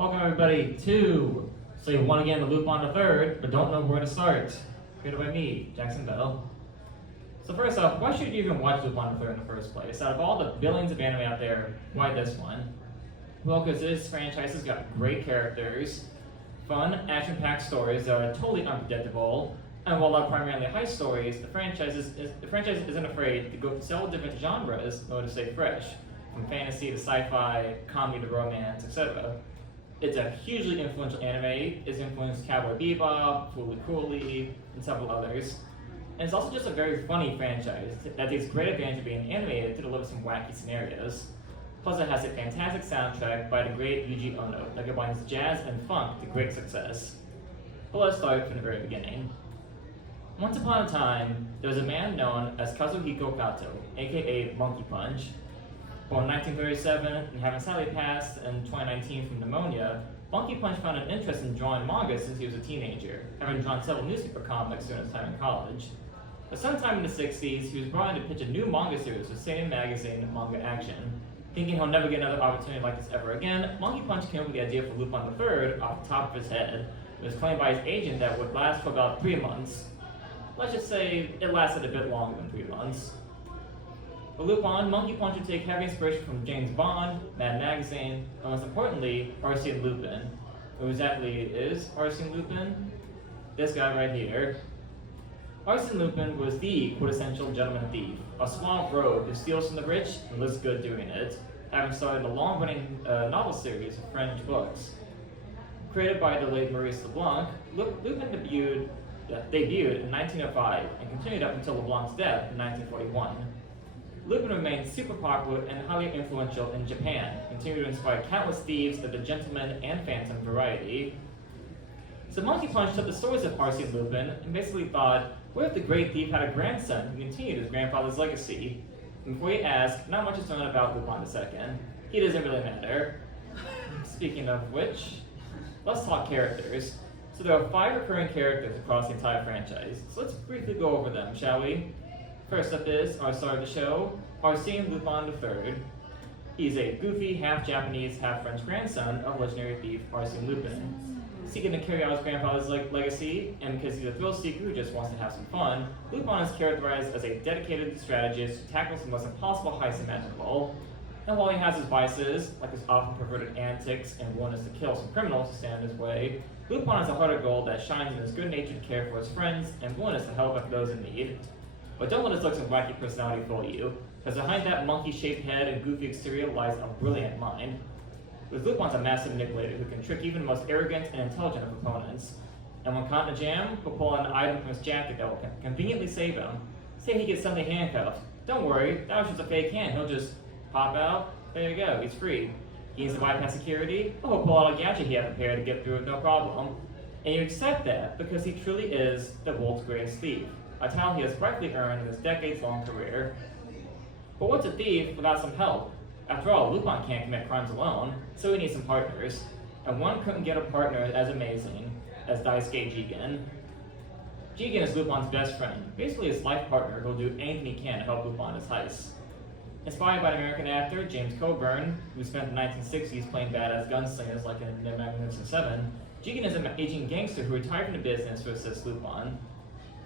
Welcome everybody to So You Want to Get in the Lupin the Third, but don't know where to start. Created by me, Jackson Bell. So first off, why should you even watch Lupin the Third in the first place? Out of all the billions of anime out there, why this one? Well, because this franchise has got great characters, fun, action-packed stories that are totally unpredictable, and while they're primarily heist stories, the franchise isn't afraid to go to several different genres in order to stay fresh, from fantasy to sci-fi, comedy to romance, etc. It's a hugely influential anime. It's influenced Cowboy Bebop, Fooly Cooley, and several others. And it's also just a very funny franchise that takes great advantage of being animated to deliver some wacky scenarios. Plus, it has a fantastic soundtrack by the great Yuji Ono that combines jazz and funk to great success. But let's start from the very beginning. Once upon a time, there was a man known as Kazuhiko Kato, aka Monkey Punch. Born in 1937 and having sadly passed in 2019 from pneumonia, Monkey Punch found an interest in drawing manga since he was a teenager, having drawn several newspaper comics during his time in college. But sometime in the 60s, he was brought in to pitch a new manga series with Seinen magazine Manga Action. Thinking he'll never get another opportunity like this ever again, Monkey Punch came up with the idea for Lupin the Third off the top of his head. It was claimed by his agent that would last for about 3 months. Let's just say it lasted a bit longer than 3 months. For Lupin, Monkey Punch would take heavy inspiration from James Bond, Mad Magazine, and most importantly, Arsène Lupin. Who exactly is Arsène Lupin? This guy right here. Arsène Lupin was the quintessential gentleman thief, a suave rogue who steals from the rich and looks good doing it, having started a long-running novel series of French books. Created by the late Maurice Leblanc, Lupin debuted in 1905 and continued up until Leblanc's death in 1941. Lupin remained super popular and highly influential in Japan, continuing to inspire countless thieves of the gentleman and phantom variety. So Monkey Punch took the stories of Arsène Lupin and basically thought, what if the great thief had a grandson who continued his grandfather's legacy? And before you ask, not much is known about Lupin II. He doesn't really matter. Speaking of which, let's talk characters. So there are 5 recurring characters across the entire franchise, so let's briefly go over them, shall we? First up is our star of the show, Arsène Lupin the Third. He's a goofy, half-Japanese, half-French grandson of legendary thief Arsène Lupin. Seeking to carry out his grandfather's legacy, and because he's a thrill seeker who just wants to have some fun, Lupin is characterized as a dedicated strategist who tackles the most impossible heists imaginable. And while he has his vices, like his often perverted antics and willingness to kill some criminals to stand in his way, Lupin has a heart of gold that shines in his good-natured care for his friends and willingness to help out those in need. But don't let his looks and wacky personality fool you, because behind that monkey-shaped head and goofy exterior lies a brilliant mind. With Lupin's a massive manipulator who can trick even the most arrogant and intelligent of opponents. And when caught in a jam, he'll pull out an item from his jacket that will conveniently save him. Say he gets suddenly handcuffed. Don't worry, that was just a fake hand. He'll just pop out. There you go, he's free. He needs to bypass security. Oh, he'll pull out a gadget he had prepared to get through with no problem. And you accept that because he truly is the world's greatest thief, a title he has rightfully earned in his decades-long career. But what's a thief without some help? After all, Lupin can't commit crimes alone, so he needs some partners. And one couldn't get a partner as amazing as Daisuke Jigen. Jigen is Lupin's best friend, basically his life partner who'll do anything he can to help Lupin in his heist. Inspired by the American actor James Coburn, who spent the 1960s playing badass gunslingers like in The Magnificent Seven, Jigen is an aging gangster who retired from the business to assist Lupin.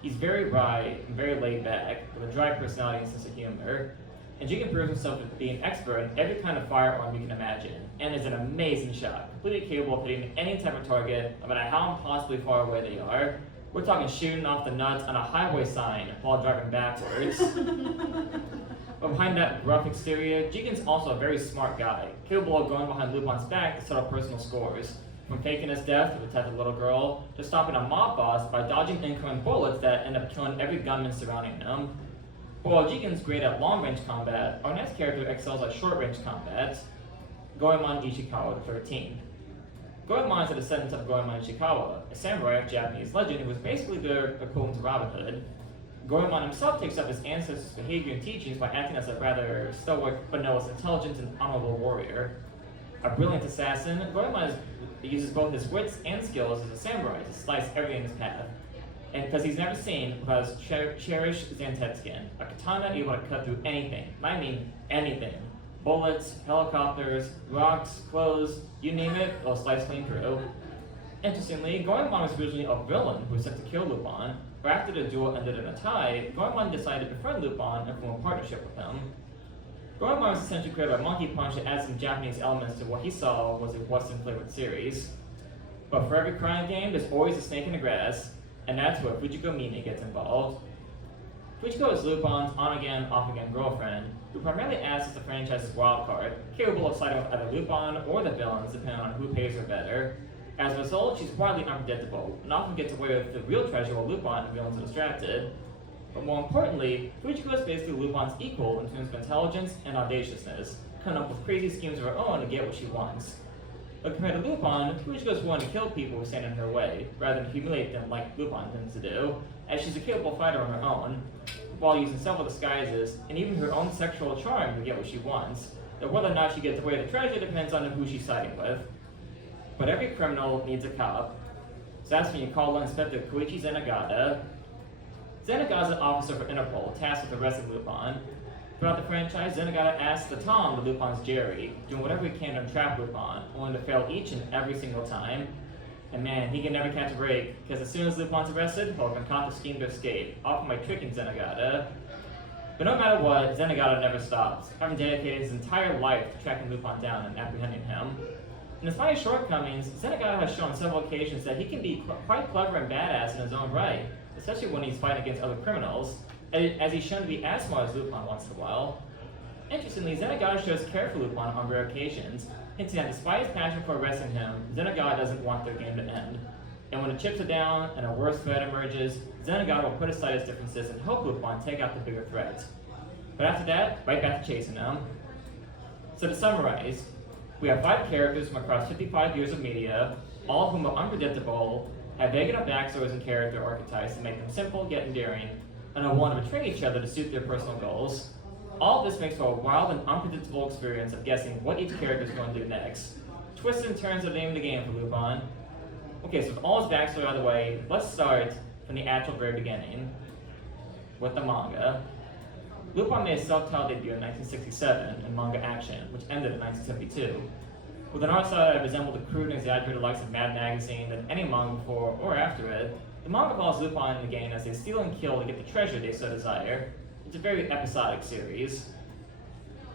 He's very wry and very laid back, with a dry personality and sense of humor. And Jigen proves himself to be an expert in every kind of firearm you can imagine, and is an amazing shot, completely capable of hitting any type of target, no matter how impossibly far away they are. We're talking shooting off the nuts on a highway sign while driving backwards. But behind that rough exterior, Jigen's also a very smart guy, capable of going behind Lupin's back to settle personal scores. From faking his death to protect a little girl, to stopping a mob boss by dodging incoming bullets that end up killing every gunman surrounding him. But while Jigen's great at long-range combat, our next character excels at short-range combat, Goemon Ishikawa the 13th. Goemon is a descendant of Goemon Ishikawa, a samurai of Japanese legend who was basically the equivalent to Robin Hood. Goemon himself takes up his ancestors' behavior and teachings by acting as a rather stoic but no less intelligent and honorable warrior. A brilliant assassin, Goemon uses both his wits and skills as a samurai to slice everything in his path. And because he's never seen without his cherished Zantetsuken, a katana able to cut through anything, and I mean anything. Bullets, helicopters, rocks, clothes, you name it, it'll slice clean through. Interestingly, Goemon was originally a villain who was set to kill Lupin, but after the duel ended in a tie, Goemon decided to befriend Lupin and form a partnership with him. Goemon was essentially created by Monkey Punch to add some Japanese elements to what he saw was a Western-flavored series. But for every crime game, there's always a snake in the grass, and that's where Fujiko Mine gets involved. Fujiko is Lupin's on-again, off-again girlfriend, who primarily acts as the franchise's wildcard, capable of siding with either Lupin or the villains depending on who pays her better. As a result, she's wildly unpredictable, and often gets away with the real treasure while Lupin and the villains are distracted. But more importantly, Fujiko is basically Lupin's equal in terms of intelligence and audaciousness, coming up with crazy schemes of her own to get what she wants. But compared to Lupin, Fujiko is willing to kill people who stand in her way, rather than humiliate them like Lupin tends to do, as she's a capable fighter on her own, while using several disguises, and even her own sexual charm to get what she wants. Though whether or not she gets away with the treasure depends on who she's siding with. But every criminal needs a cop, so that's when you call in Inspector Koichi Zenigata. Zenigata's an officer for Interpol, tasked with arresting Lupin. Throughout the franchise, Zenigata asks the Tom to Lupin's Jerry, doing whatever he can to entrap Lupin, only to fail each and every single time. And man, he can never catch a break, because as soon as Lupin's arrested, he'll concoct a scheme to escape, often by tricking Zenigata. But no matter what, Zenigata never stops, having dedicated his entire life to tracking Lupin down and apprehending him. And despite his shortcomings, Zenigata has shown on several occasions that he can be quite clever and badass in his own right, especially when he's fighting against other criminals, as he's shown to be as smart as Lupin once in a while. Interestingly, Zenigata shows care for Lupin on rare occasions, hinting that despite his passion for arresting him, Zenigata doesn't want their game to end. And when the chips are down and a worse threat emerges, Zenigata will put aside his differences and help Lupin take out the bigger threat. But after that, right back to chasing him. So to summarize, we have 5 characters from across 55 years of media, all of whom are unpredictable, have vague enough backstories and character archetypes to make them simple yet endearing, and are willing to betray each other to suit their personal goals. All of this makes for a wild and unpredictable experience of guessing what each character is going to do next. Twists and turns are the name of the game for Lupin. Okay, so with all his backstory out of the way, let's start from the actual very beginning, with the manga. Lupin made his self-titled debut in 1967 in Manga Action, which ended in 1972. With an art style that resembled the crude and exaggerated likes of Mad Magazine than any manga before or after it, the manga follows Lupin in the game as they steal and kill to get the treasure they so desire. It's a very episodic series.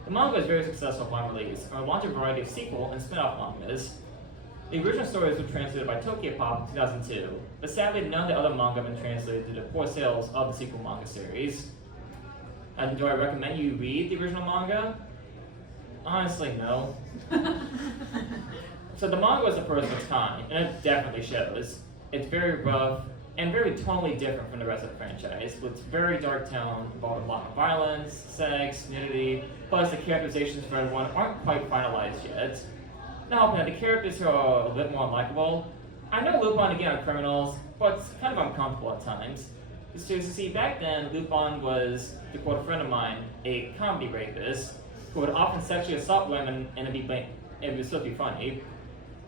The manga was very successful upon release, and launched a variety of sequel and spin-off mangas. The original stories were translated by Tokyopop in 2002, but sadly none of the other manga have been translated due to poor sales of the sequel manga series. And do I recommend you read the original manga? Honestly, no. So the manga was the first of its kind, and it definitely shows. It's very rough, and very tonally different from the rest of the franchise, with very dark tone involving a lot of violence, sex, nudity, plus the characterizations for everyone aren't quite finalized yet. Now, the characters here are a bit more unlikable. I know Lupin again are criminals, but it's kind of uncomfortable at times. So you see, back then, Lupin was, to quote a friend of mine, a comedy rapist who would often sexually assault women, and it was supposed to be funny.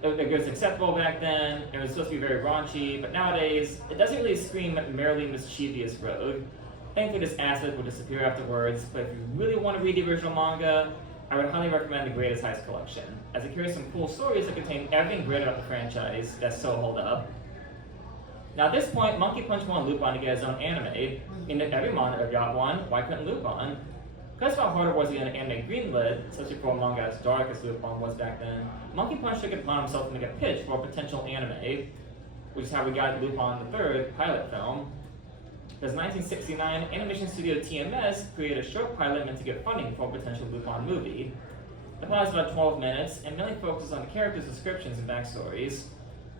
It was acceptable back then, it was supposed to be very raunchy, but nowadays, it doesn't really scream merely mischievous rogue. Thankfully, this aspect will disappear afterwards, but if you really want to read the original manga, I would highly recommend the Greatest Heist collection, as it carries some cool stories that contain everything great about the franchise that still hold up. Now at this point, Monkey Punch wanted Lupin to get his own anime, and if every manga got one, why couldn't Lupin? Because of how hard it was to get an anime greenlit, especially for a manga as dark as Lupin was back then, Monkey Punch took it upon himself to make a pitch for a potential anime, which is how we got Lupin the Third pilot film. Because 1969, animation studio TMS created a short pilot meant to get funding for a potential Lupin movie. The plot is about 12 minutes, and mainly focuses on the characters' descriptions and backstories.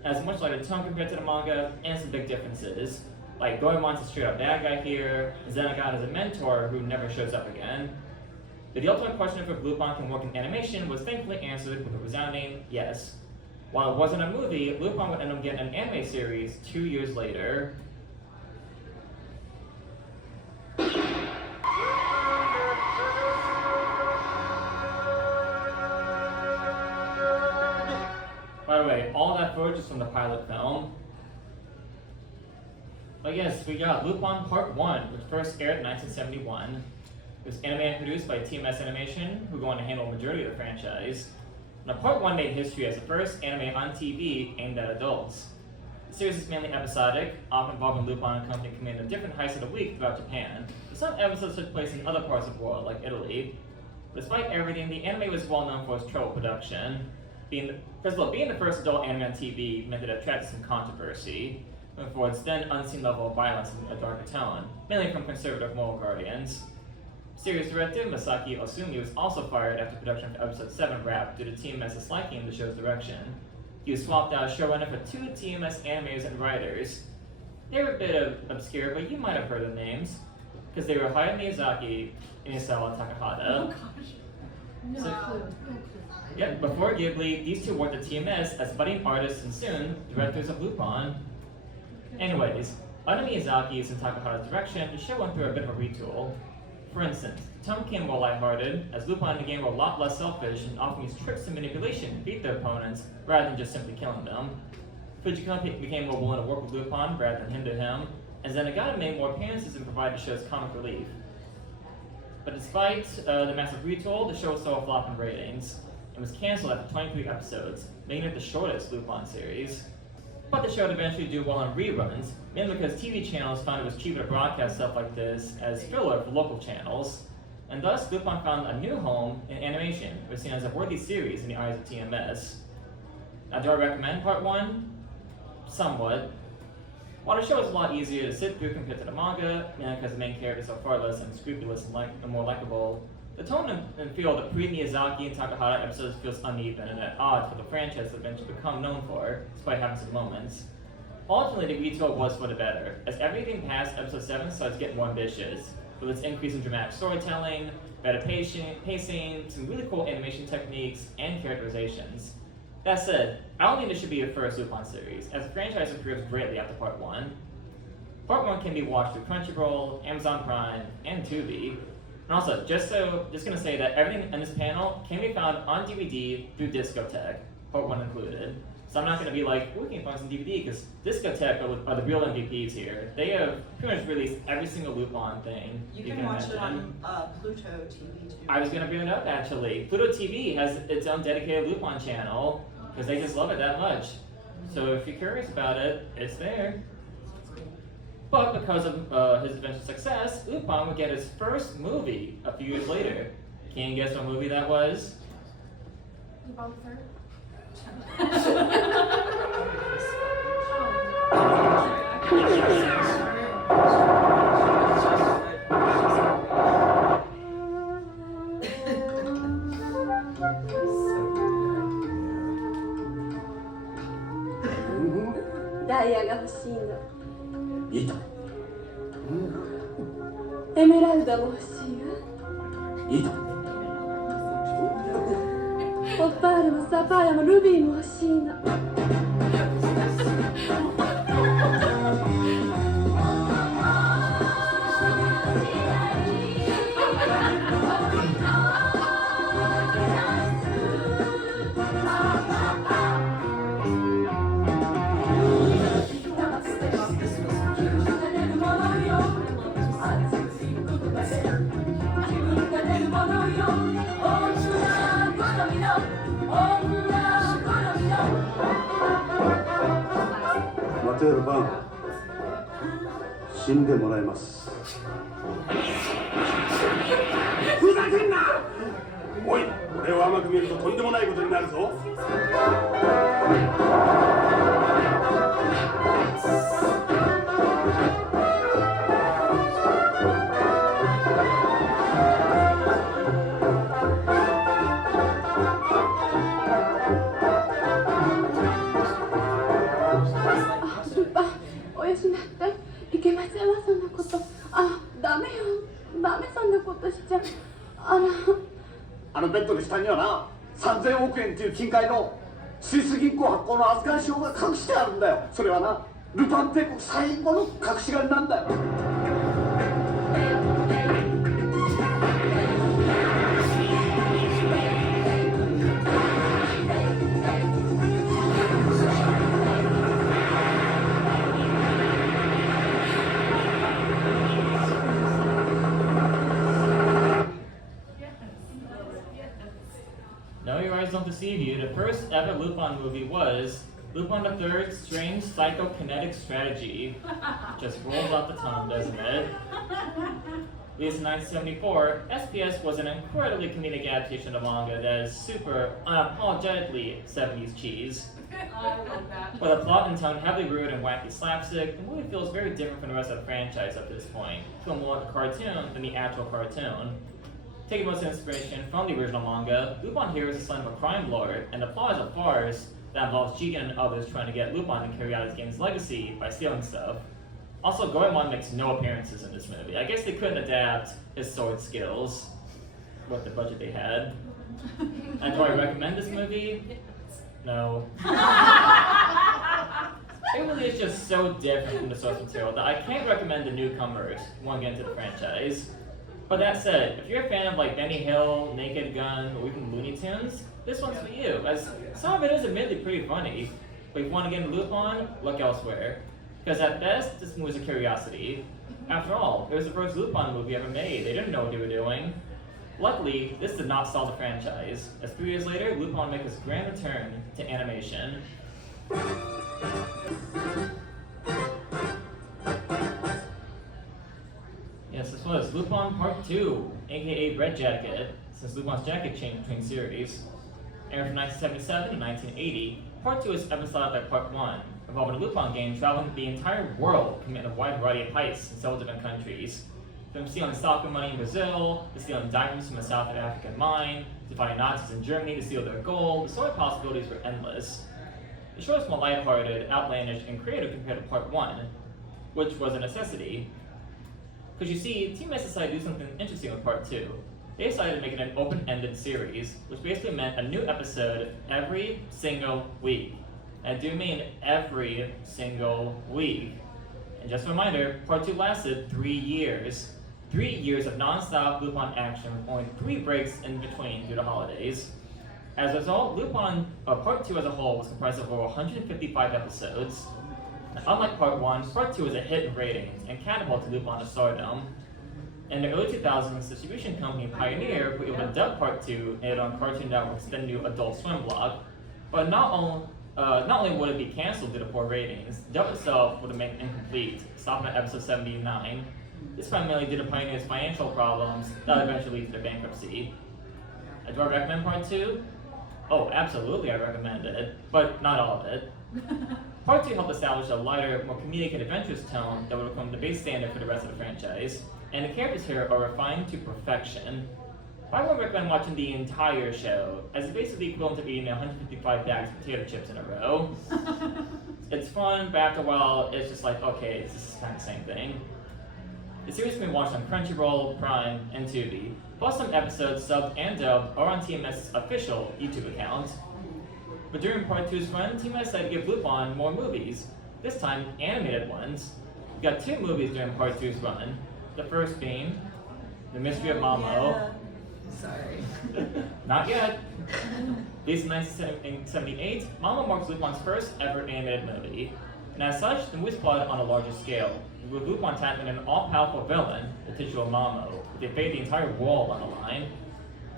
It has much lighter tone compared to the manga, and some big differences. Like, Goemon's a straight up bad guy here, and Zenigata is a mentor who never shows up again. But the ultimate question of if Lupin can work in animation was thankfully answered with a resounding yes. While it wasn't a movie, Lupin would end up getting an anime series 2 years later. By the way, all that footage is from the pilot film. But yes, we got Lupin Part 1, which first aired in 1971. It was animated and produced by TMS Animation, who go on to handle the majority of the franchise. Now, Part 1 made history as the first anime on TV aimed at adults. The series is mainly episodic, often involving Lupin and company coming in different heights of the week throughout Japan. But some episodes took place in other parts of the world, like Italy. Despite everything, the anime was well known for its trouble production. First of all, being the first adult anime on TV meant that it attracted some controversy, and for its then unseen level of violence and a darker tone, mainly from conservative moral guardians. Series director Masaki Osumi was also fired after production of episode 7 wrapped due to TMS's liking the show's direction. He was swapped out as showrunner for 2 TMS animators and writers. They were a bit obscure, but you might have heard the names, because they were Hayao Miyazaki and Isawa Takahata. Oh gosh. No clue. Yep, before Ghibli, these two worked at TMS as budding artists and soon directors of Lupin. Anyways, under Miyazaki's and Takahata's direction, the show went through a bit of a retool. For instance, the tone became more lighthearted, as Lupin and the game were a lot less selfish and often used tricks and manipulation to beat their opponents rather than just simply killing them. Fujikun became more willing to work with Lupin rather than hinder him, and Zenigata made more appearances and provided the show's comic relief. But despite the massive retool, the show was still a flop in ratings, and was cancelled after 23 episodes, making it the shortest Lupin series. But the show would eventually do well on reruns, mainly because TV channels found it was cheaper to broadcast stuff like this as filler for local channels, and thus Lupin found a new home in animation, which was seen as a worthy series in the eyes of TMS. Now, do I recommend Part 1? Somewhat. While the show is a lot easier to sit through compared to the manga, mainly because the main characters are far less unscrupulous and more likable, the tone and feel of the pre-Miyazaki and Takahata episodes feels uneven and at odds for the franchise that eventually become known for, despite having some moments. Ultimately, the retool was for the better, as everything past episode 7 starts getting more ambitious, with its increase in dramatic storytelling, better pacing, some really cool animation techniques, and characterizations. That said, I don't think this should be a first Lupin series, as the franchise improves greatly after Part 1. Part 1 can be watched through Crunchyroll, Amazon Prime, and Tubi. And also, just gonna say that everything in this panel can be found on DVD through Discotech, Part 1 included. So I'm not gonna be like, we can find some DVD, because Discotech are the real MVPs here. They have pretty much released every single Lupin thing. You can watch it on Pluto TV too. I was gonna bring it up actually. Pluto TV has its own dedicated Lupin channel, because they just love it that much. So if you're curious about it, it's there. But because of his eventual success, Lupin would get his first movie a few years later. Can you guess what movie that was? Lupin the Third? ダイヤが欲しいの。いいと。エメラルドも欲しいわ。いいと。オパールもサファイアもルビーも欲しいの。待てよルパン、死んでもらいます。ふざけんな！おい、俺を甘く見るととんでもないことになるぞ。おやしなって、いけませんわそんなこと。あ、ダメよ、ダメそんなことしちゃ。あのベッドの下にはな、3000億円っていう金塊のスイス銀行発行の預かり証が隠してあるんだよ。それはな、ルパン帝国最後の隠し金なんだよ。deceive you, the first ever Lupin movie was Lupin the Third Strange Psychokinetic Strategy. Just rolls off the tongue, doesn't it? Released in 1974, SPS was an incredibly comedic adaptation of manga that is super unapologetically 70s cheese. I love that. With a plot and tone heavily rooted in wacky slapstick, the movie feels very different from the rest of the franchise up to this point. It feels more like a cartoon than the actual cartoon. Taking most inspiration from the original manga, Lupin here is the son of a crime lord, and the plot is a farce that involves Ushicon and others trying to get Lupin to carry out his game's legacy by stealing stuff. Also, Goemon makes no appearances in this movie. I guess they couldn't adapt his sword skills with the budget they had. And do I recommend this movie? No. It really is just so different from the source material that I can't recommend the newcomers who want to get into the franchise. But that said, if you're a fan of like Benny Hill, Naked Gun, or even Looney Tunes, this one's for you, as some of it is admittedly pretty funny. But if you want to get into Lupin, look elsewhere. Because at best, this movie's a curiosity. After all, it was the first Lupin movie ever made. They didn't know what they were doing. Luckily, this did not stall the franchise, as 3 years later, Lupin makes his grand return to animation. Yes, this was Lupin Part 2, aka Red Jacket, since Lupin's jacket changed between series. Aired from 1977 to 1980, Part 2 is episodized by Part 1, involving a Lupin game traveling the entire world, committing a wide variety of heists in several different countries. From stealing soccer money in Brazil, to stealing diamonds from a South African mine, to fighting Nazis in Germany to steal their gold, the story possibilities were endless. The show is more lighthearted, outlandish, and creative compared to Part 1, which was a necessity. Because you see, Team S decided to do something interesting with Part 2. They decided to make it an open-ended series, which basically meant a new episode every single week. And I do mean every single week. And just a reminder, Part 2 lasted 3 years. 3 years of non-stop Lupin action with only 3 breaks in between due to holidays. As a result, Lupin Part 2 as a whole was comprised of over 155 episodes. Now, unlike Part 1, Part 2 was a hit in ratings and catapulted Lupin to stardom. In the early 2000s, distribution company Pioneer were able to dub Part 2 and it on Cartoon Network's then new Adult Swim block. But not only would it be canceled due to poor ratings, the dub itself would have been incomplete, stopping at episode 79. This primarily due to Pioneer's financial problems that eventually lead to their bankruptcy. Do I recommend Part 2? Oh, absolutely I recommend it, but not all of it. Part 2 helped establish a lighter, more comedic and adventurous tone that would become the base standard for the rest of the franchise, and the characters here are refined to perfection. I won't recommend watching the entire show, as it's basically equivalent to eating 155 bags of potato chips in a row. It's fun, but after a while, it's just like, okay, it's just kind of the same thing. The series can be watched on Crunchyroll, Prime, and Tubi, plus some episodes subbed and dubbed are on TMS's official YouTube account. But during Part 2's run, TMS decided to give Lupin more movies, this time animated ones. We got 2 movies during Part 2's run, the first being The Mystery of Mamo. Yeah. Sorry. Not yet. Released in 1978, Mamo marks Lupin's first ever animated movie. And as such, the movie is plotted on a larger scale, with Lupin tackling an all-powerful villain, the titular Mamo, with a fate the entire world on the line.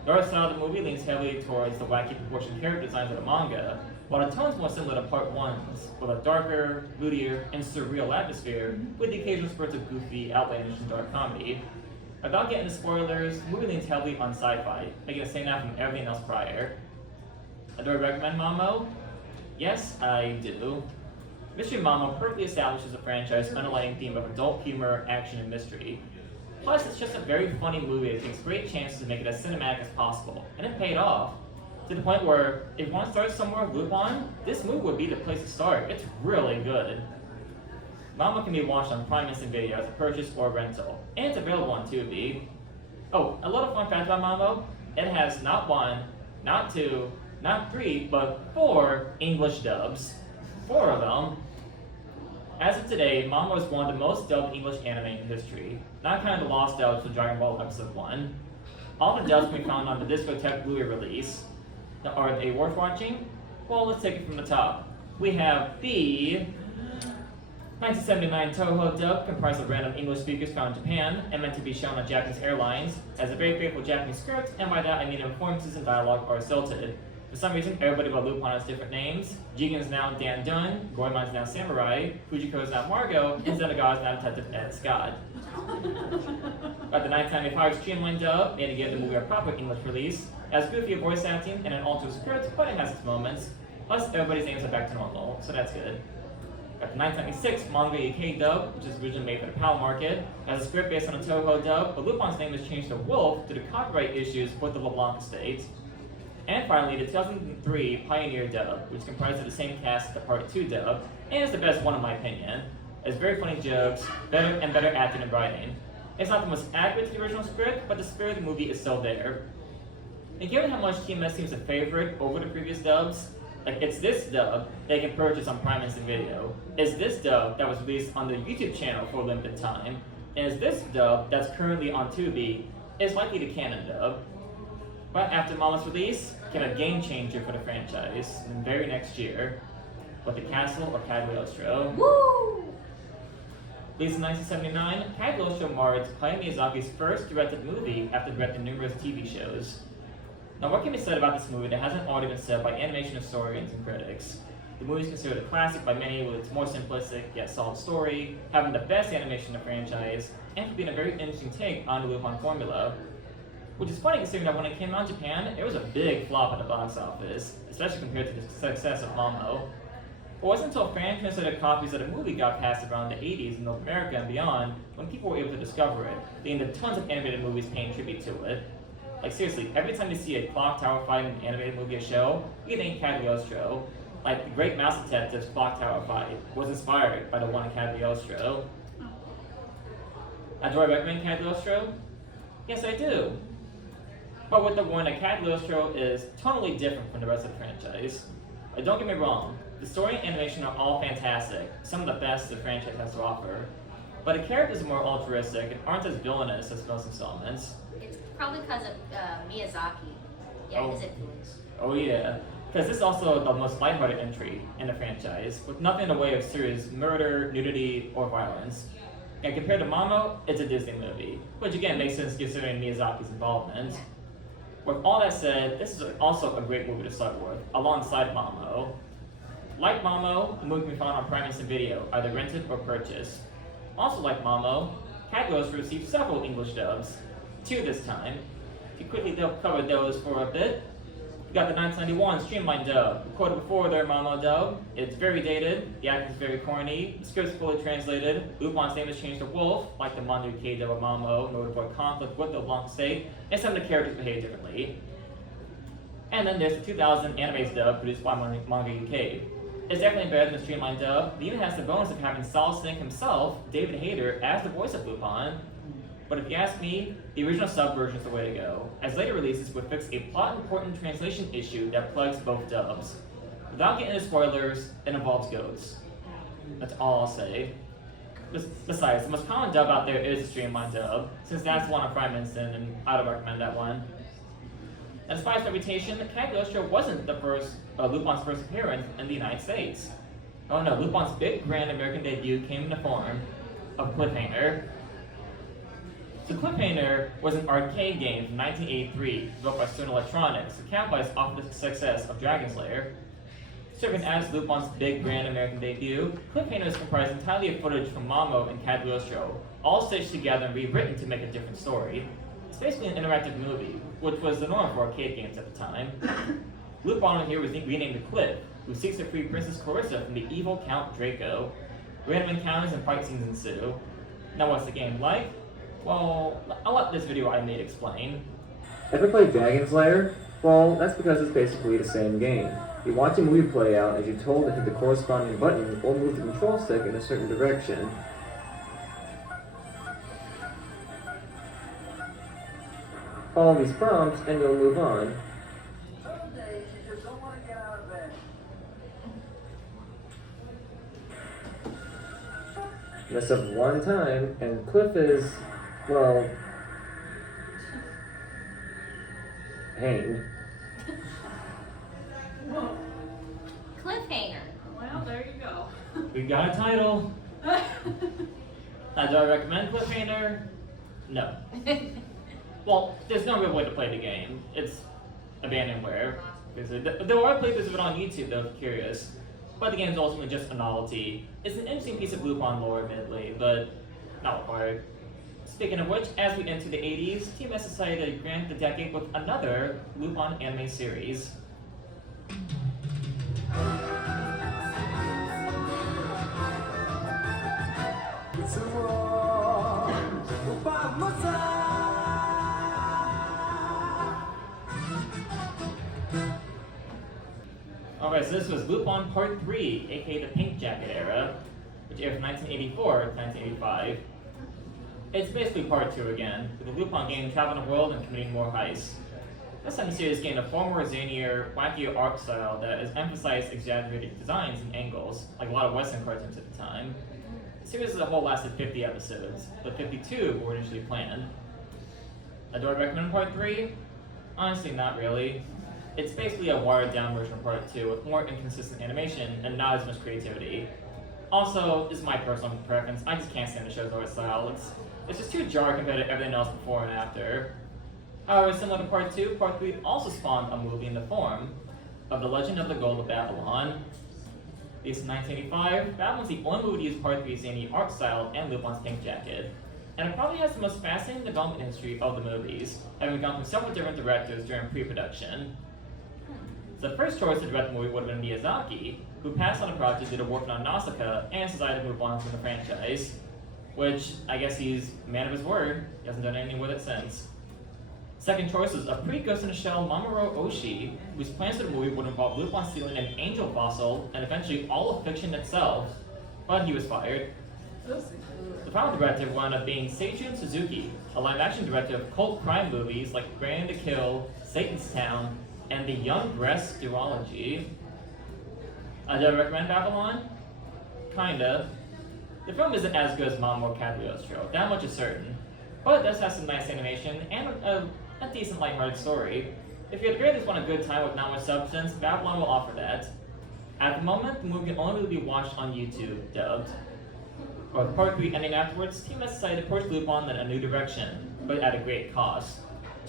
The art style of the movie leans heavily towards the wacky proportioned character designs of the manga, while the tone's more similar to Part 1's, with a darker, moodier, and surreal atmosphere, with the occasional spurts of goofy, outlandish, and dark comedy. Without getting into spoilers, the movie leans heavily on sci-fi, making it stand out from everything else prior. Do I recommend Mamo? Yes, I do. Mystery Mamo perfectly establishes the franchise's underlying theme of adult humor, action, and mystery. Plus, it's just a very funny movie that takes great chances to make it as cinematic as possible, and it paid off. To the point where, if you want to start somewhere with Lupin, this movie would be the place to start. It's really good. Mamo can be watched on Prime Instant Video as a purchase or rental, and it's available on Tubi. Oh, a little fun fact about Mamo, it has not 1, not 2, not 3, but 4 English dubs. 4 of them. As of today, Mamo is one of the most dubbed English anime in history, not counting the lost dubs for Dragon Ball Episode 1. All the dubs can be found on the Discotheque Blu-ray release. Now, are they worth watching? Well, let's take it from the top. We have the 1979 Toho dub, comprised of random English speakers found in Japan and meant to be shown on Japanese airlines, as a very faithful Japanese script, and by that I mean the performances and dialogue are silted. For some reason, everybody but Lupin has different names. Jigen's now Dan Dunn, Goemon's now Samurai, Fujiko's now Margot, and Zenaga's now Detective Ed Scott. Got the 1995 streamlined dub, made to give the movie a proper English release, as goofy voice acting and an altered script, but it has its moments. Plus, everybody's names are back to normal, so that's good. Got the 1996 manga UK dub, which is originally made for the PAL market, has a script based on a Toho dub, but Lupin's name was changed to Wolf due to copyright issues with the LeBlanc estate. And finally, the 2003 Pioneer dub, which comprises of the same cast as the Part 2 dub, and is the best one in my opinion. It's very funny jokes, better acting and writing. It's not the most accurate to the original script, but the spirit of the movie is still there. And given how much TMS seems a favorite over the previous dubs, like it's this dub they can purchase on Prime Instant Video, it's this dub that was released on the YouTube channel for a limited time, and it's this dub that's currently on Tubi, is likely the canon dub. But after Mama's release, came a game changer for the franchise in the very next year, with the Castle of Cagliostro. Woo! Released in 1979, Cagliostro marked Hayao Miyazaki's first directed movie after directing numerous TV shows. Now, what can be said about this movie that hasn't already been said by animation historians and critics? The movie is considered a classic by many with its more simplistic yet solid story, having the best animation in the franchise, and for being a very interesting take on the Lupin formula. Which is funny considering that when it came out in Japan, it was a big flop at the box office, especially compared to the success of Momo. It wasn't until fan-considered copies of the movie got passed around the 80s in North America and beyond when people were able to discover it, leading to tons of animated movies paying tribute to it. Like seriously, every time you see a clock tower fight in an animated movie or show, you think Cagliostro. Like the Great Mouse Detective's clock tower fight was inspired by the one in Cagliostro. Now, do I recommend Cagliostro? Yes, I do. But with the one that Cagliostro is totally different from the rest of the franchise. Don't get me wrong, the story and animation are all fantastic, some of the best the franchise has to offer. But the characters are more altruistic and aren't as villainous as most installments. It's probably because of Miyazaki. Yeah, his influence. Oh yeah, because this is also the most lighthearted entry in the franchise, with nothing in the way of serious murder, nudity, or violence. And compared to Momo, it's a Disney movie, which again makes sense considering Miyazaki's involvement. With all that said, this is also a great movie to start with, alongside Momo. Like Momo, the movie can be found on Prime Instant Video, either rented or purchased. Also like Momo, Cagliostro received several English dubs, 2 this time. To quickly cover those for a bit, we got the 1991 streamlined dub, recorded before their Momo dub. It's very dated, the acting is very corny, the script's fully translated, Lupin's name is changed to Wolf, like the manga UK dub of Momo, in order to avoid conflict with the LeBlanc state, and some of the characters behave differently. And then there's the 2000 anime's dub produced by Manga UK. It's definitely better than the streamlined dub, but even has the bonus of having Solid Snake himself, David Hayter, as the voice of Lupin. But if you ask me, the original sub version is the way to go, as later releases would fix a plot-important translation issue that plagues both dubs. Without getting into spoilers, it involves goats. That's all I'll say. Besides, the most common dub out there is the streamlined dub, since that's the one on Prime Instant, and I don't recommend that one. And despite its reputation, Cagliostro wasn't Lupin's first appearance in the United States. Oh no, Lupin's big grand American debut came in the form of Cliffhanger. So Cliffhanger was an arcade game from 1983 developed by Stern Electronics to capitalize off the success of Dragon's Lair. Serving as Lupin's big grand American debut, Cliffhanger is comprised entirely of footage from Momo and Cagliostro, all stitched together and rewritten to make a different story. It's basically an interactive movie, which was the norm for arcade games at the time. Lupin here was renamed to Cliff, who seeks to free Princess Clarissa from the evil Count Draco. Random encounters and fight scenes ensue. Now what's the game like? Well, I'll let this video I made explain. Ever played Dragon's Lair? Well, that's because it's basically the same game. You watch a movie play out as you're told to hit the corresponding button or move the control stick in a certain direction. Follow these prompts and you'll move on. Some days you just don't want to get out of bed. Mess up one time, and Cliff is, well, hanged. Whoa. Cliffhanger. Well, there you go. We got a title. Now, do I recommend Cliffhanger? No. Well, there's no real way to play the game. It's abandonware. Because there are playthroughs of it on YouTube, though, if you're curious. But the game is ultimately just a novelty. It's an interesting piece of Lupin lore, admittedly, but not required. Speaking of which, as we enter the 80s, TMS decided to grant the decade with another Lupin anime series. Alright, so this was Lupin Part 3, aka the Pink Jacket era, which aired from 1984 to 1985. It's basically Part 2 again, with the Lupin game traveling the world and committing more heists. This time the series gained a far more zanier, wackier art style that has emphasized exaggerated designs and angles, like a lot of Western cartoons at the time. The series as a whole lasted 50 episodes, but 52 were initially planned. Do I recommend Part 3? Honestly, not really. It's basically a watered-down version of Part 2 with more inconsistent animation and not as much creativity. Also, this is my personal preference, I just can't stand the show's art style. It's just too jarring compared to everything else before and after. However, similar to Part 2, Part 3 also spawned a movie in the form of The Legend of the Gold of Babylon. Released in 1985, Babylon's the only movie to use Part 3's zany art style and Lupin's pink jacket. And it probably has the most fascinating development history of the movies, having gone through several different directors during pre-production. The first choice to direct the movie would have been Miyazaki, who passed on the project due to working on Nausicaa and decided to move on from the franchise. Which, I guess he's a man of his word, he hasn't done anything with it since. Second choice was a pre-Ghost in the Shell Mamoru Oshii, whose plans for the movie would involve Lupin stealing an angel fossil and eventually all of fiction itself, but he was fired. The final director wound up being Seijun Suzuki, a live-action director of cult crime movies like Brand to Kill, Satan's Town, and The Young Breast Duology. Do I recommend Babylon? Kinda. The film isn't as good as Mamoru Cagliostro, that much is certain, but it does have some nice animation and a decent lighthearted story. If you had just want a good time with not much substance, Babylon will offer that. At the moment, the movie can only really be watched on YouTube, dubbed. With Part 3 ending afterwards, TMS decided to push Lupin in a new direction, but at a great cost,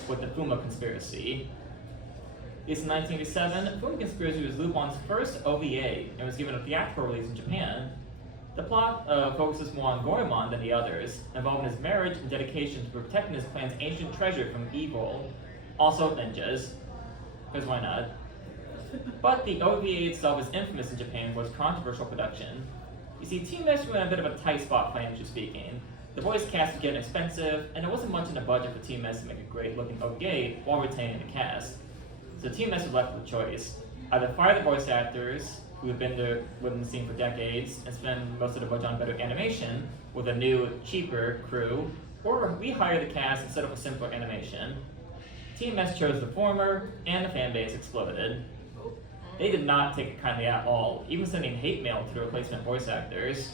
with the Fuma Conspiracy. Released in 1987, Fuma Conspiracy was Lupin's first OVA and was given a theatrical release in Japan. The plot focuses more on Goemon than the others, involving his marriage and dedication to protecting his clan's ancient treasure from evil, also ninjas, because why not? But the OVA itself is infamous in Japan for its controversial production. You see, TMS were in a bit of a tight spot financially speaking. The voice cast was getting expensive, and there wasn't much in the budget for TMS to make a great looking OVA while retaining the cast. So TMS was left with a choice. Either fire the voice actors, who have been within the scene for decades, and spend most of the budget on better animation with a new, cheaper crew, or rehire the cast and set up a simpler animation. TMS chose the former, and the fanbase exploded. They did not take it kindly at all, even sending hate mail to the replacement voice actors.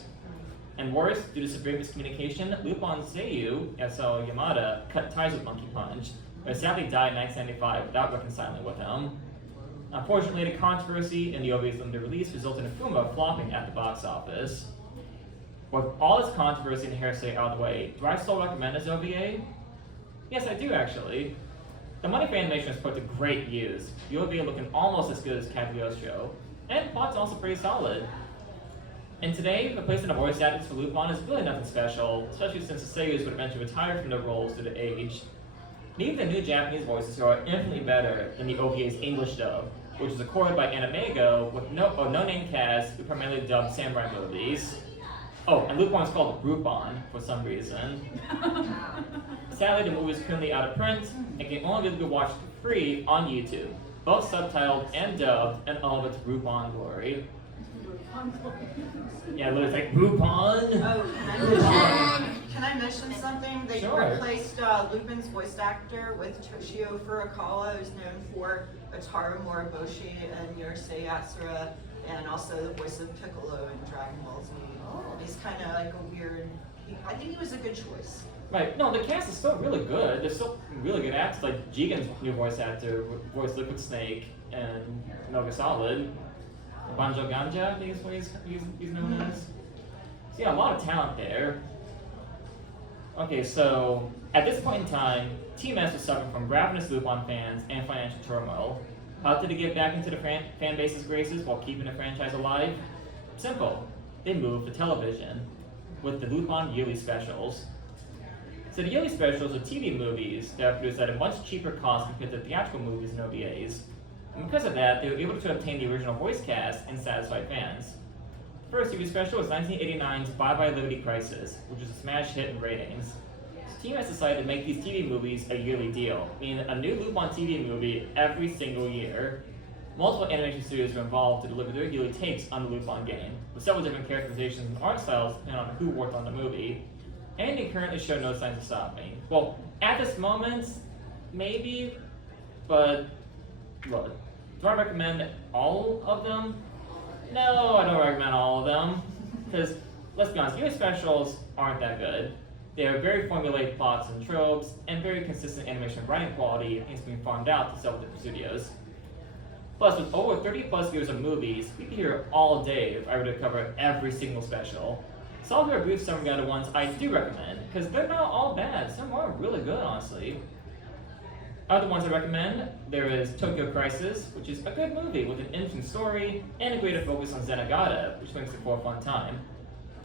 And worse, due to severe miscommunication, Lupin's Seiyu, Yasuo Yamada, cut ties with Monkey Punch, but sadly died in 1995 without reconciling with him. Unfortunately, the controversy in the OVA's limited release resulted in Fuma flopping at the box office. With all this controversy and hearsay out of the way, do I still recommend this OVA? Yes, I do actually. The money for animation was put to great use, the OVA looking almost as good as Cagliostro, and the plot's also pretty solid. And today, replacing the voice actors for Lupin is really nothing special, especially since the Seiyus would eventually retire from their roles due to age. And even the new Japanese voices are infinitely better than the OVA's English dub, which is recorded by Animego with no name cast who primarily dubbed samurai movies. Oh, and Lupin is called Rupon for some reason. Sadly, the movie is currently out of print and can only be watched for free on YouTube, both subtitled and dubbed in all of its Rupon glory. Yeah, literally like Rupon. Oh, can I mention something? They Sure. replaced Lupin's voice actor with Toshio Furukawa, who's known for Ataru Moriboshi and Yurusei Yatsura, and also the voice of Piccolo in Dragon Ball Z. He's kind of like a weird. I think he was a good choice. Right, no, the cast is still really good. There's still really good actors, like Jigen's new voice actor, voiced Liquid Snake and Metal Gear Solid. Banjo Ganja, I think is what he's known as. So yeah, a lot of talent there. Okay, so at this point in time, TMS was suffering from ravenous Lupin fans and financial turmoil. How did it get back into the fan base's graces while keeping the franchise alive? Simple. They moved to television with the Lupin yearly specials. So the yearly specials are TV movies that are produced at a much cheaper cost compared to theatrical movies and OVAs. And because of that, they were able to obtain the original voice cast and satisfy fans. The first TV special was 1989's Bye Bye Liberty Crisis, which was a smash hit in ratings. The team has decided to make these TV movies a yearly deal, meaning a new Lupin TV movie every single year. Multiple animation studios were involved to deliver their yearly takes on the Lupin game, with several different characterizations and art styles depending on who worked on the movie. And they currently show no signs of stopping. Well, at this moment, maybe, but what? Do I recommend all of them? No, I don't recommend all of them, because let's be honest, yearly specials aren't that good. They have very formulaic plots and tropes, and very consistent animation and writing quality, and things being farmed out to several different studios. Plus, with over 30 plus years of movies, we could hear all day if I were to cover every single special. So I'll give a brief summary of the ones I do recommend, because they're not all bad. Some are really good, honestly. Other ones I recommend, there is Tokyo Crisis, which is a good movie with an interesting story and a greater focus on Zenigata, which makes it for a fun time.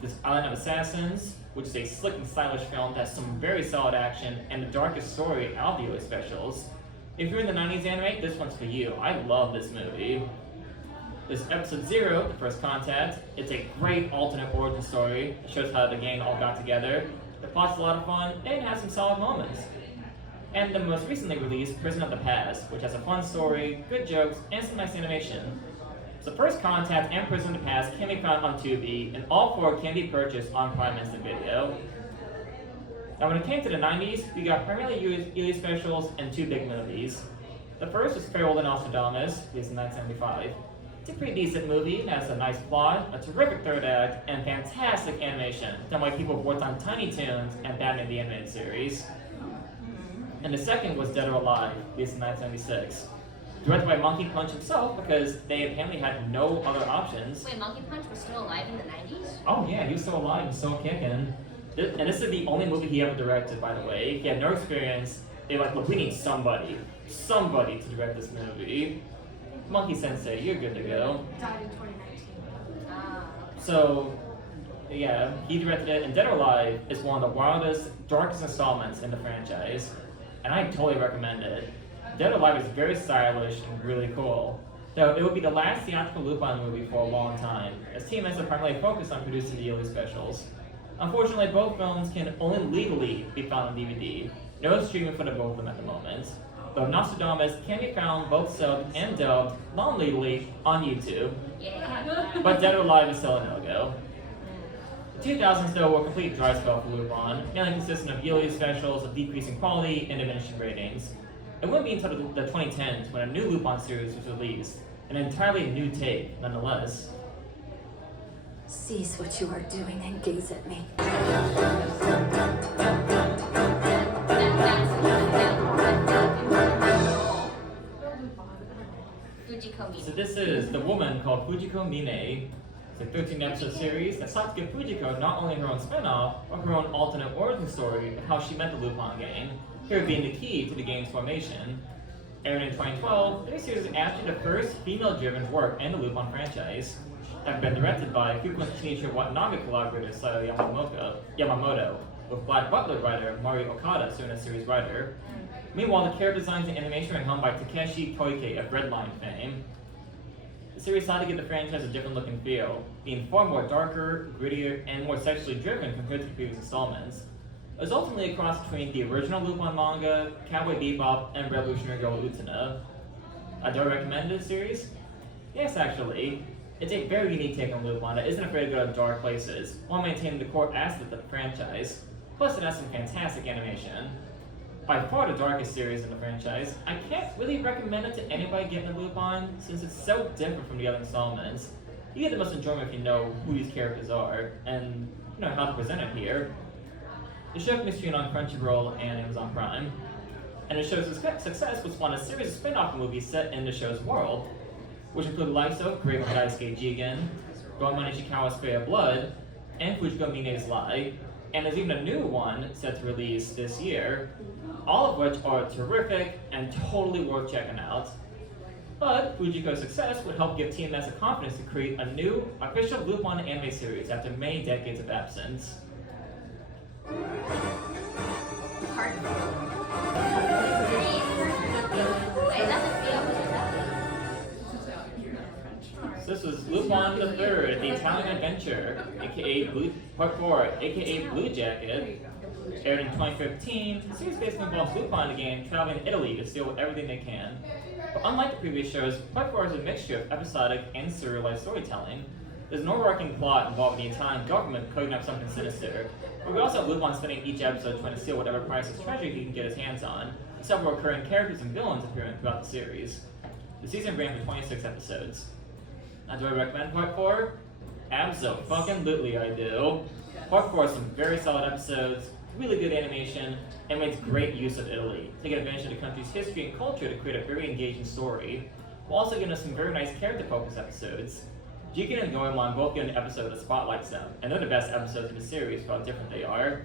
There's Island of Assassins, which is a slick and stylish film that has some very solid action and the darkest story out of the yearly specials. If you're in the 90s anime, this one's for you. I love this movie. There's Episode 0, The First Contact. It's a great alternate origin story. It shows how the gang all got together. The plot's a lot of fun and it has some solid moments. And the most recently released Prison of the Past, which has a fun story, good jokes, and some nice animation. So First Contact and Prison of the Past can be found on Tubi, and all four can be purchased on Prime Instant Video. Now when it came to the 90s, we got primarily yearly specials and two big movies. The first was Farewell to Nostradamus, released in 1975. It's a pretty decent movie, it has a nice plot, a terrific third act, and fantastic animation, done by people who worked on Tiny Toons and Batman the Animated Series. And the second was Dead or Alive, released in 1976. Directed by Monkey Punch himself, because they apparently had no other options. Wait, Monkey Punch was still alive in the 90s? Oh yeah, he was still alive and still kicking. And this is the only movie he ever directed, by the way. He had no experience. They were like, look, we need somebody to direct this movie. Monkey Sensei, you're good to go. Died in 2019. So, yeah, he directed it, and Dead or Alive is one of the wildest, darkest installments in the franchise. And I totally recommend it. Dead or Alive is very stylish and really cool. Though it would be the last theatrical Lupin movie for a long time, as TMS are primarily focused on producing the yearly specials. Unfortunately, both films can only legally be found on DVD. No streaming for the both of them at the moment. Though Nostradamus can be found both subbed and dubbed, non-legally, on YouTube. Yeah. But Dead or Alive is still a no-go. The 2000s, though, were a complete dry spell for Lupin, mainly consisting of yearly specials of decreasing quality and diminishing ratings. It wouldn't be until the 2010s when a new Lupin series was released, an entirely new take, nonetheless. Cease what you are doing and gaze at me. Fujiko Mine. So this is the woman called Fujiko Mine. It's a 13-episode series that sought to give Fujiko not only her own spin-off, but her own alternate origin story of how she met the Lupin gang, here being the key to the game's formation. Aired in 2012, this series is actually the first female-driven work in the Lupin franchise. Have been directed by frequent Shinichiro Watanabe collaborator Sayo Yamamoto, with Black Butler writer Mari Okada serving as series writer. Meanwhile, the character designs and animation are helmed by Takeshi Koike of Redline fame. The series sought to give the franchise a different look and feel, being far more darker, grittier, and more sexually driven compared to the previous installments. It was ultimately a cross between the original Lupin manga, Cowboy Bebop, and Revolutionary Girl Utena. Do I recommend this series? Yes, actually. It's a very unique take on Lupin that isn't afraid to go to dark places, while maintaining the core aspect of the franchise. Plus, it has some fantastic animation. By far the darkest series in the franchise, I can't really recommend it to anybody getting into Lupin, since it's so different from the other installments. You get the most enjoyment if you know who these characters are, and you know how to present it here. The show can be streamed on Crunchyroll and Amazon Prime. And the show's success was spawned a series of spin-off movies set in the show's world, which include the likes of Great Daisuke Jigen, Goemon Ishikawa's Spare Blood, and Fujiko Mine's Lie, and there's even a new one set to release this year, all of which are terrific and totally worth checking out. But Fujiko's success would help give TMS the confidence to create a new official Lupin anime series after many decades of absence. Hard. Wait, that's a feel. So this was Lupin the Third, the Italian Adventure, aka Part 4, aka Blue Jacket. Aired in 2015, the series basically involves Lupin again traveling to Italy to steal everything they can. But unlike the previous shows, Part 4 is a mixture of episodic and serialized storytelling. There's an overarching plot involving the Italian government cooking up something sinister, but we also have Lupin spending each episode trying to steal whatever priceless treasure he can get his hands on, and several recurring characters and villains appearing throughout the series. The season ran for 26 episodes. Now, do I recommend Part 4? Abso-fucking-lutely I do. Part 4 has some very solid episodes, really good animation, and makes great use of Italy, taking advantage of the country's history and culture to create a very engaging story, while also giving us some very nice character-focused episodes. Jigen and Goemon both get an episode that spotlights them, and they're the best episodes in the series for how different they are.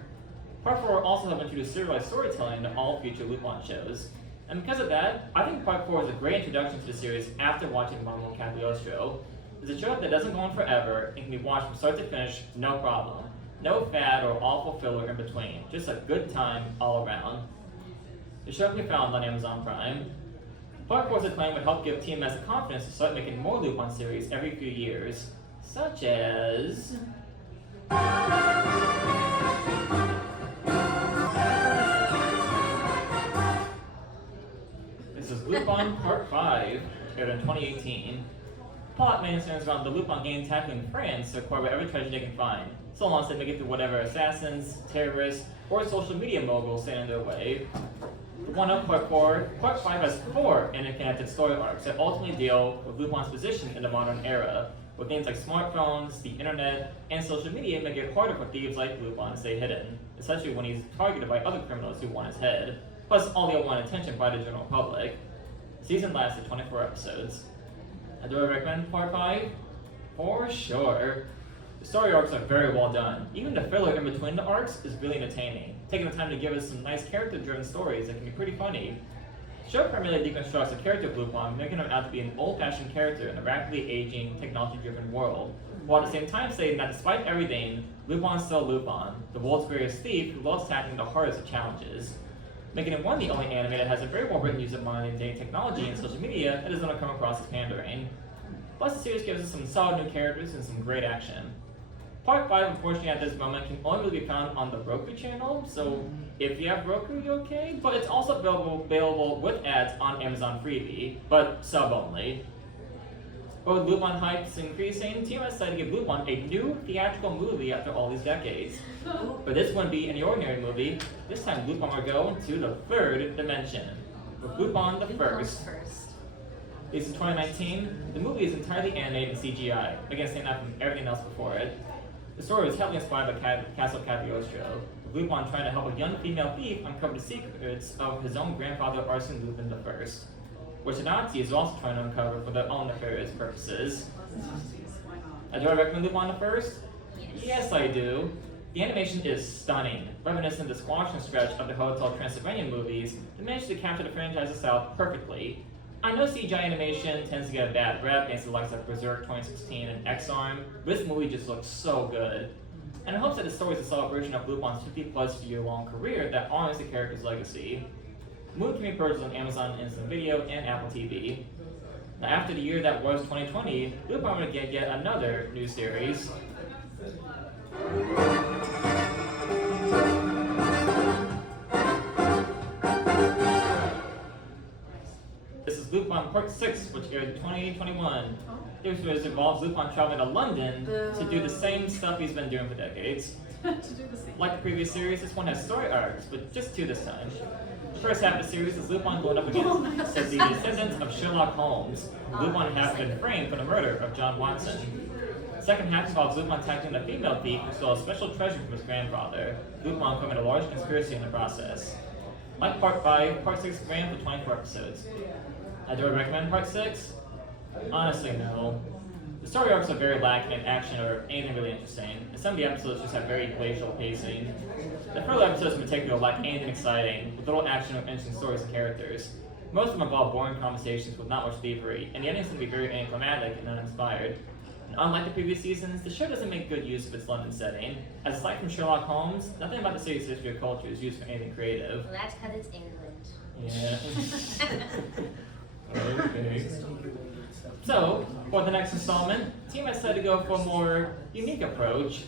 Part 4 also helped introduce serialized storytelling to all future Lupin shows, and because of that, I think Part 4 is a great introduction to the series after watching Momo Cagliostro. It's a show that doesn't go on forever and can be watched from start to finish, no problem. No fad or awful filler in between, just a good time all around. The show can be found on Amazon Prime. Part 4's acclaim would help give TMS the confidence to start making more Lupin series every few years, such as... This is Lupin Part 5, aired in 2018. Plot mainly centers around the Lupin gang tackling France to acquire whatever treasure they can find, so long as they make it through whatever assassins, terrorists, or social media moguls stand in their way. One up Part 4, Part 5 has 4 interconnected story arcs that ultimately deal with Lupin's position in the modern era, with things like smartphones, the internet, and social media make it harder for thieves like Lupin to stay hidden, especially when he's targeted by other criminals who want his head, plus all the unwanted attention by the general public. The season lasted 24 episodes. And do I recommend Part 5? For sure. The story arcs are very well done. Even the filler in between the arcs is really entertaining, taking the time to give us some nice character-driven stories that can be pretty funny. The show primarily deconstructs the character of Lupin, making him out to be an old-fashioned character in a rapidly aging, technology-driven world, while at the same time stating that despite everything, Lupin's still Lupin, the world's greatest thief who loves tackling the hardest of challenges, making him one of the only anime that has a very well-written use of modern-day technology and social media that doesn't come across as pandering. Plus, the series gives us some solid new characters and some great action. Part 5, unfortunately, at this moment, can only really be found on the Roku channel, so if you have Roku, you're okay, but it's also available with ads on Amazon Freevee, but sub only. But with Lupin hype increasing, TMS decided to give Lupin a new theatrical movie after all these decades. But this wouldn't be any ordinary movie. This time Lupin will go into the third dimension, with Lupin the First. Released in 2019, the movie is entirely animated in CGI, again standing out from everything else before it. The story was heavily inspired by Castle Cagliostro, with Lupin trying to help a young female thief uncover the secrets of his own grandfather Arsene Lupin the First, which the Nazis are also trying to uncover for their own nefarious purposes. Do I recommend Lupin the First? Yes, I do. The animation is stunning, reminiscent of the squash and stretch of the Hotel Transylvania movies that managed to capture the franchise's style perfectly. I know CGI animation tends to get a bad rep against the likes of Berserk 2016 and X-Arm, but this movie just looks so good. And it hopes that the story is a solid version of Lupin's 50-plus year-long career that honors the character's legacy. The movie can be purchased on Amazon Instant Video and Apple TV. Now, after the year that was 2020, Lupin will get yet another new series. This is Lupin Part 6, which aired in 2021. This involves Lupin traveling to London to do the same stuff he's been doing for decades. Like the previous series, this one has story arcs, but just two this time. The first half of the series is Lupin going up against the descendants of Sherlock Holmes, who Lupin has been framed for the murder of John Watson. The second half involves Lupin tackling a female thief who stole a special treasure from his grandfather, Lupin committing a large conspiracy in the process. Like Part 5, Part 6 ran for 24 episodes. Do I recommend Part 6? Honestly, no. The story arcs are very lacking in action or anything really interesting, and some of the episodes just have very glacial pacing. The further episodes in particular lack anything exciting, with little action or interesting stories and characters. Most of them involve boring conversations with not much thievery, and the endings can be very anticlimactic and uninspired. And unlike the previous seasons, the show doesn't make good use of its London setting, as aside from Sherlock Holmes, nothing about the city's history or culture is used for anything creative. Well, that's because it's England. Yeah. Okay. So, for the next installment, the team has decided to go for a more unique approach.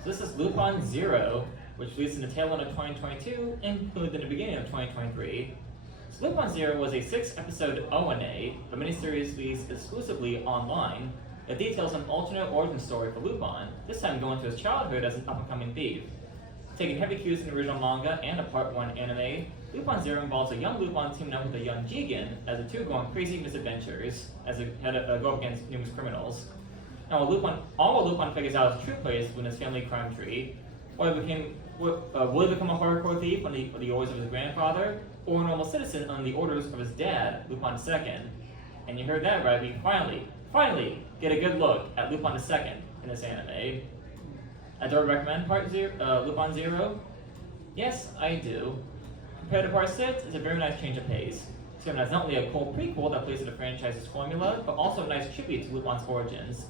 So this is Lupin Zero, which released in the tail end of 2022 and concluded in the beginning of 2023. So Lupin Zero was a 6-episode ONA, a miniseries released exclusively online that details an alternate origin story for Lupin, this time going to his childhood as an up-and-coming thief. Taking heavy cues from the original manga and a Part 1 anime, Lupin Zero involves a young Lupin teaming up with a young Jigen as the two go on crazy misadventures as they had to go up against numerous criminals. Now, while Lupin figures out his true place within his family crime tree, will he become a hardcore thief on the orders of his grandfather, or a normal citizen on the orders of his dad, Lupin II? And you heard that right, we finally get a good look at Lupin II in this anime. I do recommend Lupin Zero? Yes, I do. Compared to Part 6, it's a very nice change of pace. It's given as not only a cool prequel that plays to the franchise's formula, but also a nice tribute to Lupin's origins.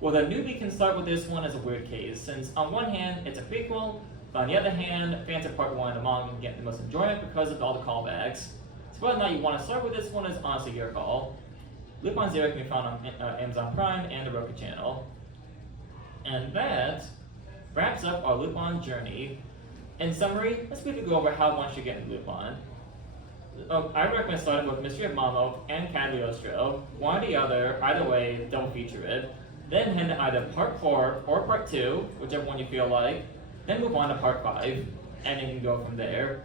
Well, the newbie can start with this one as a weird case, since on one hand, it's a prequel, but on the other hand, fans of Part 1 of the manga can get the most enjoyment because of all the callbacks. So whether or not you want to start with this one is honestly your call. Lupin Zero can be found on Amazon Prime and the Roku channel. And that wraps up our Lupin journey. In summary, let's quickly go over how one should get into Lupin. I recommend starting with Mystery of Mamo and Cagliostro, one or the other, either way, double feature it. Then head to either Part 4 or Part 2, whichever one you feel like. Then move on to Part 5, and you can go from there.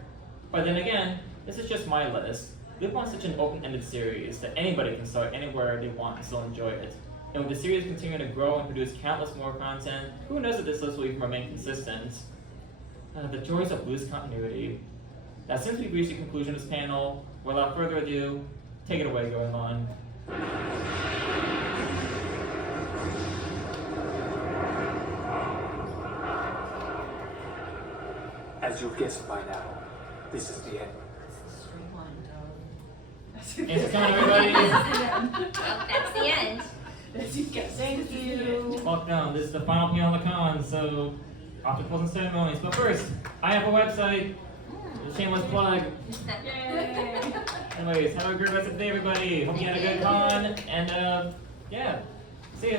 But then again, this is just my list. Lupin is such an open-ended series that anybody can start anywhere they want and still enjoy it. And with the series continuing to grow and produce countless more content, who knows if this list will even remain consistent? The joys of loose continuity. Now, since we've reached the conclusion of this panel, without further ado, take it away, Goemon. As you've guessed by now, this is the end. It's coming, everybody! Well, that's the end. Thank you. Welcome, this is the final panel of the con, so off to Closing Ceremonies. But first, I have a website. Shameless plug. Yay. Anyways, have a great rest of the day, everybody. Hope you had a good con, and yeah, see ya.